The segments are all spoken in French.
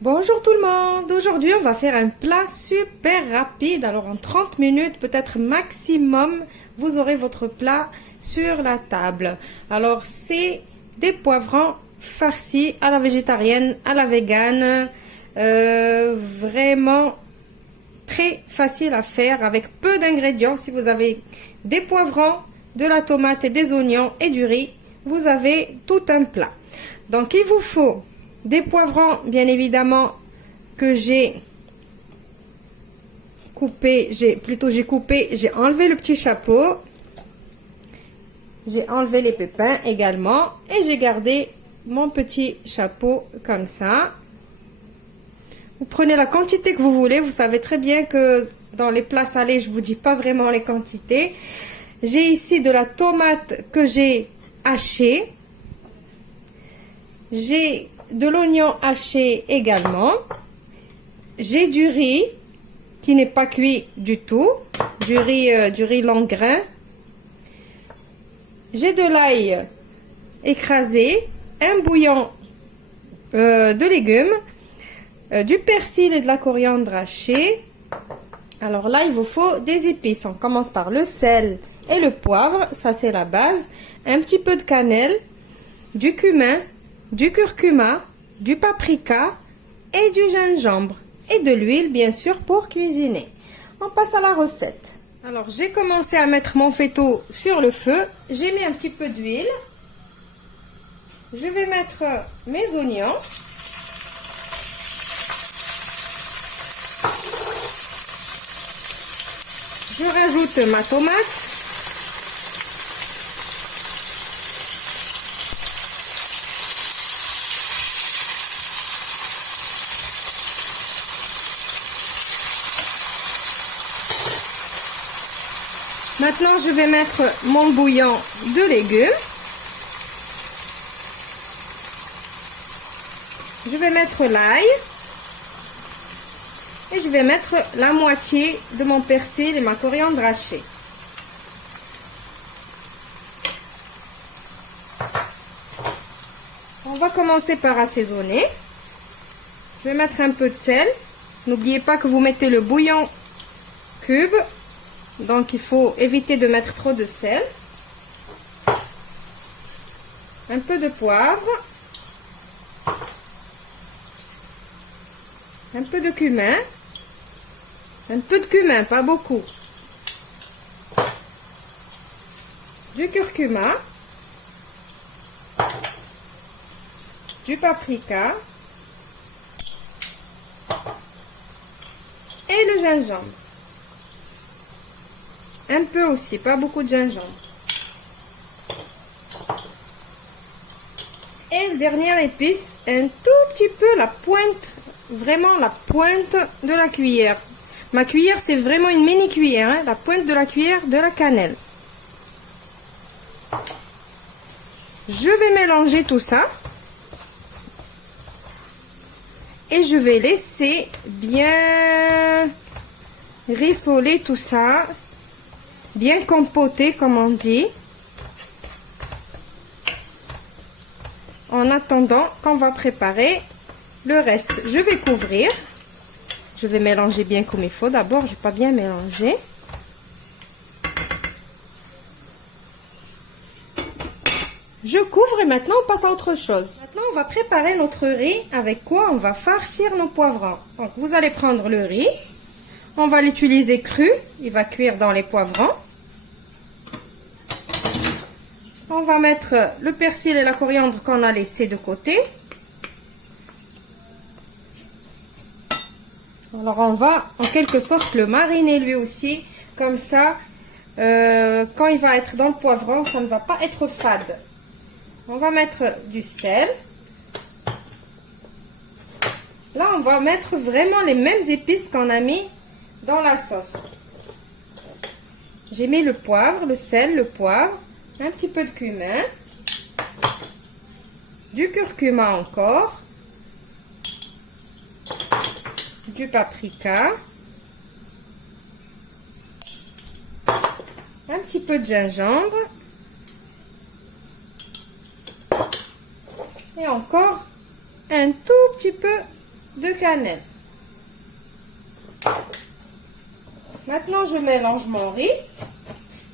Bonjour tout le monde, aujourd'hui on va faire un plat super rapide, alors en 30 minutes peut-être maximum vous aurez votre plat sur la table. Alors c'est des poivrons farcis à la végétarienne, à la végane, vraiment très facile à faire avec peu d'ingrédients. Si vous avez des poivrons, de la tomate et des oignons et du riz, vous avez tout un plat. Donc il vous faut des poivrons, bien évidemment, que j'ai coupé, j'ai enlevé le petit chapeau, j'ai enlevé les pépins également et j'ai gardé mon petit chapeau comme ça. Vous prenez la quantité que vous voulez, vous savez très bien que dans les plats salés, je vous dis pas vraiment les quantités. J'ai ici de la tomate que j'ai hachée. J'ai de l'oignon haché également. J'ai du riz qui n'est pas cuit du tout, du riz long grain. J'ai de l'ail écrasé, un bouillon de légumes, du persil et de la coriandre hachée. Alors là, il vous faut des épices. On commence par le sel et le poivre, ça c'est la base. Un petit peu de cannelle, du cumin, du curcuma, du paprika et du gingembre. Et de l'huile, bien sûr, pour cuisiner. On passe à la recette. Alors, j'ai commencé à mettre mon faitout sur le feu. J'ai mis un petit peu d'huile. Je vais mettre mes oignons. Je rajoute ma tomate. Maintenant, je vais mettre mon bouillon de légumes. Je vais mettre l'ail. Et je vais mettre la moitié de mon persil et ma coriandre hachée. On va commencer par assaisonner. Je vais mettre un peu de sel. N'oubliez pas que vous mettez le bouillon cube. Donc, il faut éviter de mettre trop de sel. Un peu de poivre. Un peu de cumin. Un peu de cumin, pas beaucoup. Du curcuma. Du paprika. Et le gingembre. Un peu aussi, pas beaucoup de gingembre. Et le dernier épice, un tout petit peu la pointe, vraiment la pointe de la cuillère. Ma cuillère, c'est vraiment une mini cuillère, hein, la pointe de la cuillère de la cannelle. Je vais mélanger tout ça. Et je vais laisser bien rissoler tout ça. Bien compoter, comme on dit. En attendant qu'on va préparer le reste. Je vais couvrir. Je vais mélanger bien comme il faut. D'abord, je n'ai pas bien mélangé. Je couvre et maintenant on passe à autre chose. Maintenant, on va préparer notre riz. Avec quoi on va farcir nos poivrons. Donc, vous allez prendre le riz. On va l'utiliser cru. Il va cuire dans les poivrons. On va mettre le persil et la coriandre qu'on a laissé de côté. Alors on va en quelque sorte le mariner lui aussi. Comme ça, quand il va être dans le poivron, ça ne va pas être fade. On va mettre du sel. Là, on va mettre vraiment les mêmes épices qu'on a mis dans la sauce. J'ai mis le poivre, le sel, le poivre. Un petit peu de cumin, du curcuma encore, du paprika, un petit peu de gingembre et encore un tout petit peu de cannelle. Maintenant, je mélange mon riz.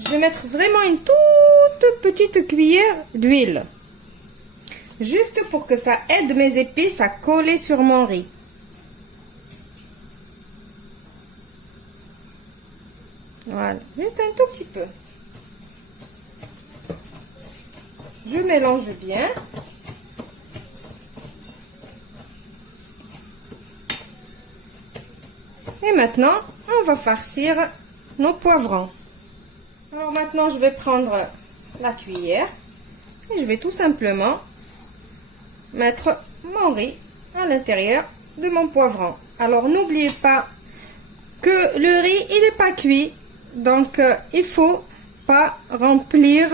Je vais mettre vraiment une toute petite cuillère d'huile. Juste pour que ça aide mes épices à coller sur mon riz. Voilà, juste un tout petit peu. Je mélange bien. Et maintenant, on va farcir nos poivrons. Alors maintenant, je vais prendre la cuillère et je vais tout simplement mettre mon riz à l'intérieur de mon poivron. Alors n'oubliez pas que le riz, il n'est pas cuit. Donc, il faut pas remplir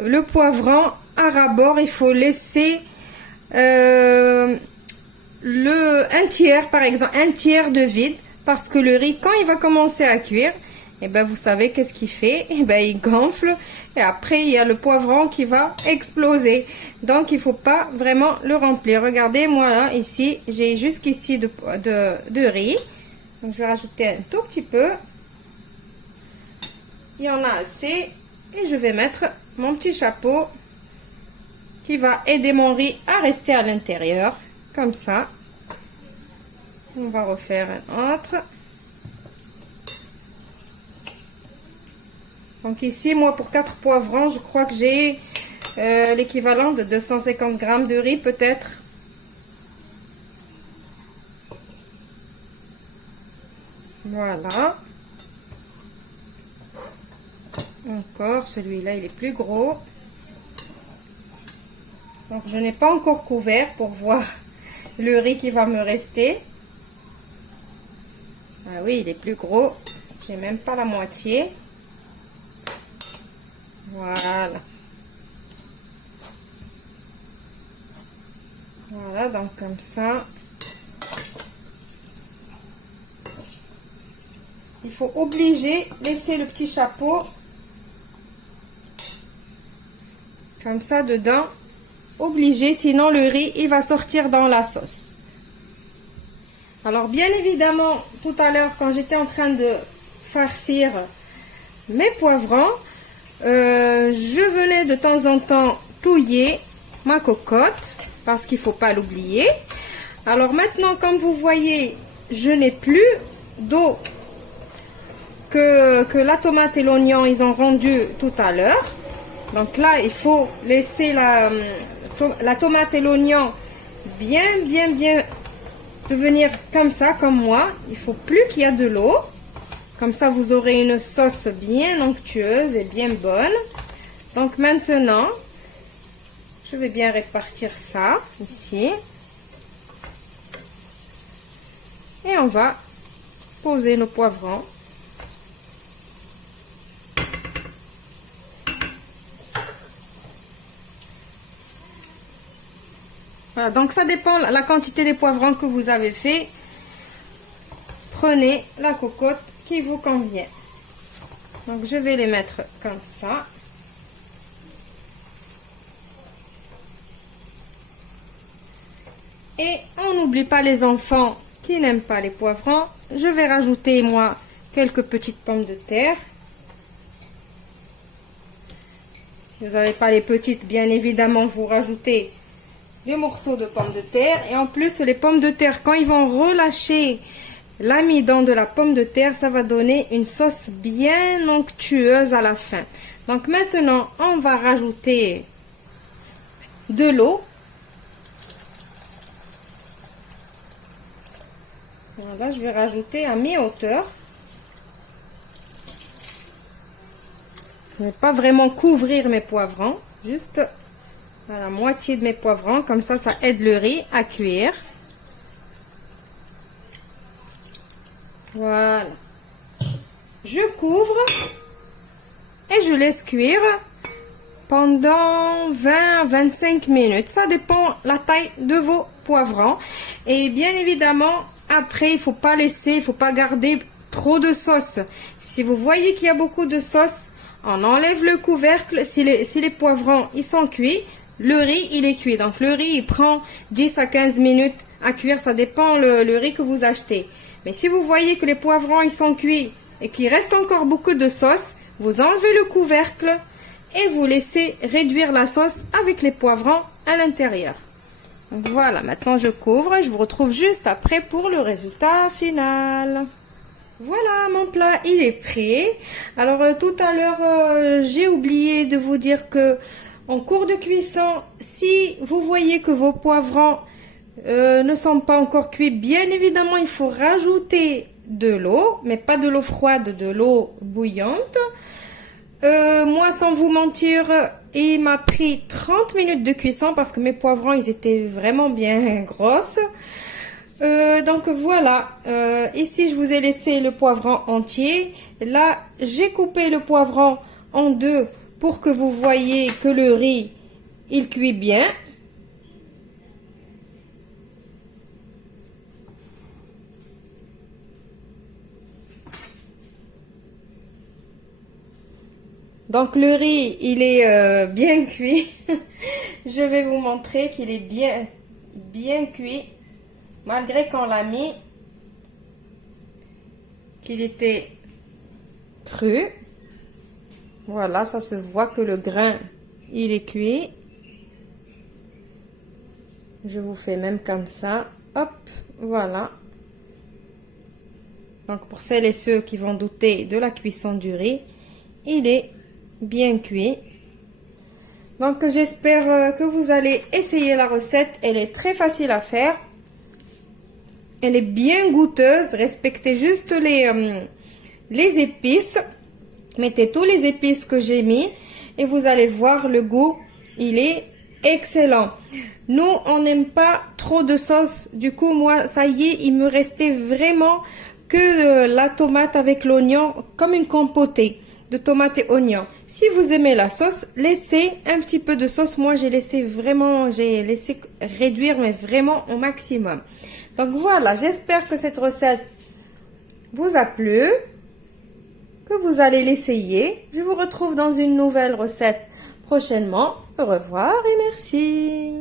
le poivron à ras-bord. Il faut laisser un tiers, par exemple, un tiers de vide. Parce que le riz, quand il va commencer à cuire, et ben vous savez qu'est-ce qu'il fait? Et ben il gonfle. Et après, il y a le poivron qui va exploser. Donc, il faut pas vraiment le remplir. Regardez, moi là, ici, j'ai jusqu'ici de riz. Donc, je vais rajouter un tout petit peu. Il y en a assez. Et je vais mettre mon petit chapeau qui va aider mon riz à rester à l'intérieur. Comme ça. On va refaire un autre. Donc ici, moi, pour 4 poivrons, je crois que j'ai l'équivalent de 250 grammes de riz, peut-être. Voilà. Encore, celui-là, il est plus gros. Donc, je n'ai pas encore couvert pour voir le riz qui va me rester. Ah oui, il est plus gros. J'ai même pas la moitié. Voilà. Voilà, donc comme ça. Il faut laisser le petit chapeau comme ça dedans. Obligé, sinon le riz, il va sortir dans la sauce. Alors, bien évidemment, tout à l'heure, quand j'étais en train de farcir mes poivrons, je venais de temps en temps touiller ma cocotte, parce qu'il ne faut pas l'oublier. Alors maintenant, comme vous voyez, je n'ai plus d'eau que la tomate et l'oignon, ils ont rendu tout à l'heure. Donc là, il faut laisser la tomate et l'oignon bien devenir comme ça, comme moi. Il faut plus qu'il y ait de l'eau. Comme ça, vous aurez une sauce bien onctueuse et bien bonne. Donc maintenant, je vais bien répartir ça ici. Et on va poser nos poivrons. Voilà, donc ça dépend la quantité des poivrons que vous avez fait. Prenez la cocotte qui vous convient. Donc je vais les mettre comme ça. Et on n'oublie pas les enfants qui n'aiment pas les poivrons. Je vais rajouter moi quelques petites pommes de terre. Si vous n'avez pas les petites, bien évidemment, vous rajoutez des morceaux de pommes de terre. Et en plus, les pommes de terre, quand ils vont relâcher l'amidon de la pomme de terre, ça va donner une sauce bien onctueuse à la fin. Donc maintenant, on va rajouter de l'eau. Voilà, je vais rajouter à mi-hauteur. Je ne vais pas vraiment couvrir mes poivrons, juste à la moitié de mes poivrons, comme ça, ça aide le riz à cuire. Voilà. Je couvre et je laisse cuire pendant 20-25 minutes. Ça dépend la taille de vos poivrons. Et bien évidemment, après, il faut pas garder trop de sauce. Si vous voyez qu'il y a beaucoup de sauce, on enlève le couvercle. Si les poivrons ils sont cuits, le riz, il est cuit. Donc, le riz, il prend 10 à 15 minutes à cuire. Ça dépend le riz que vous achetez. Mais si vous voyez que les poivrons, ils sont cuits et qu'il reste encore beaucoup de sauce, vous enlevez le couvercle et vous laissez réduire la sauce avec les poivrons à l'intérieur. Donc, voilà, maintenant je couvre et je vous retrouve juste après pour le résultat final. Voilà, mon plat, il est prêt. Alors, tout à l'heure, j'ai oublié de vous dire que en cours de cuisson, si vous voyez que vos poivrons ne sont pas encore cuits, bien évidemment, il faut rajouter de l'eau, mais pas de l'eau froide, de l'eau bouillante. Moi, sans vous mentir, il m'a pris 30 minutes de cuisson parce que mes poivrons, ils étaient vraiment bien grosses. Donc voilà, ici je vous ai laissé le poivron entier. Là, j'ai coupé le poivron en deux pour que vous voyez que le riz, il cuit bien. Donc le riz, il est bien cuit. Je vais vous montrer qu'il est bien cuit. Malgré qu'on l'a mis, qu'il était cru. Voilà, ça se voit que le grain, il est cuit. Je vous fais même comme ça. Hop, voilà. Donc, pour celles et ceux qui vont douter de la cuisson du riz, il est bien cuit. Donc, j'espère que vous allez essayer la recette. Elle est très facile à faire. Elle est bien goûteuse. Respectez juste les épices. Mettez tous les épices que j'ai mis. Et vous allez voir le goût. Il est excellent. Nous, on n'aime pas trop de sauce. Du coup, moi, ça y est, il me restait vraiment que la tomate avec l'oignon, comme une compotée de tomates et oignons. Si vous aimez la sauce, laissez un petit peu de sauce. Moi, j'ai laissé réduire, mais vraiment au maximum. Donc voilà, j'espère que cette recette vous a plu, que vous allez l'essayer. Je vous retrouve dans une nouvelle recette prochainement. Au revoir et merci.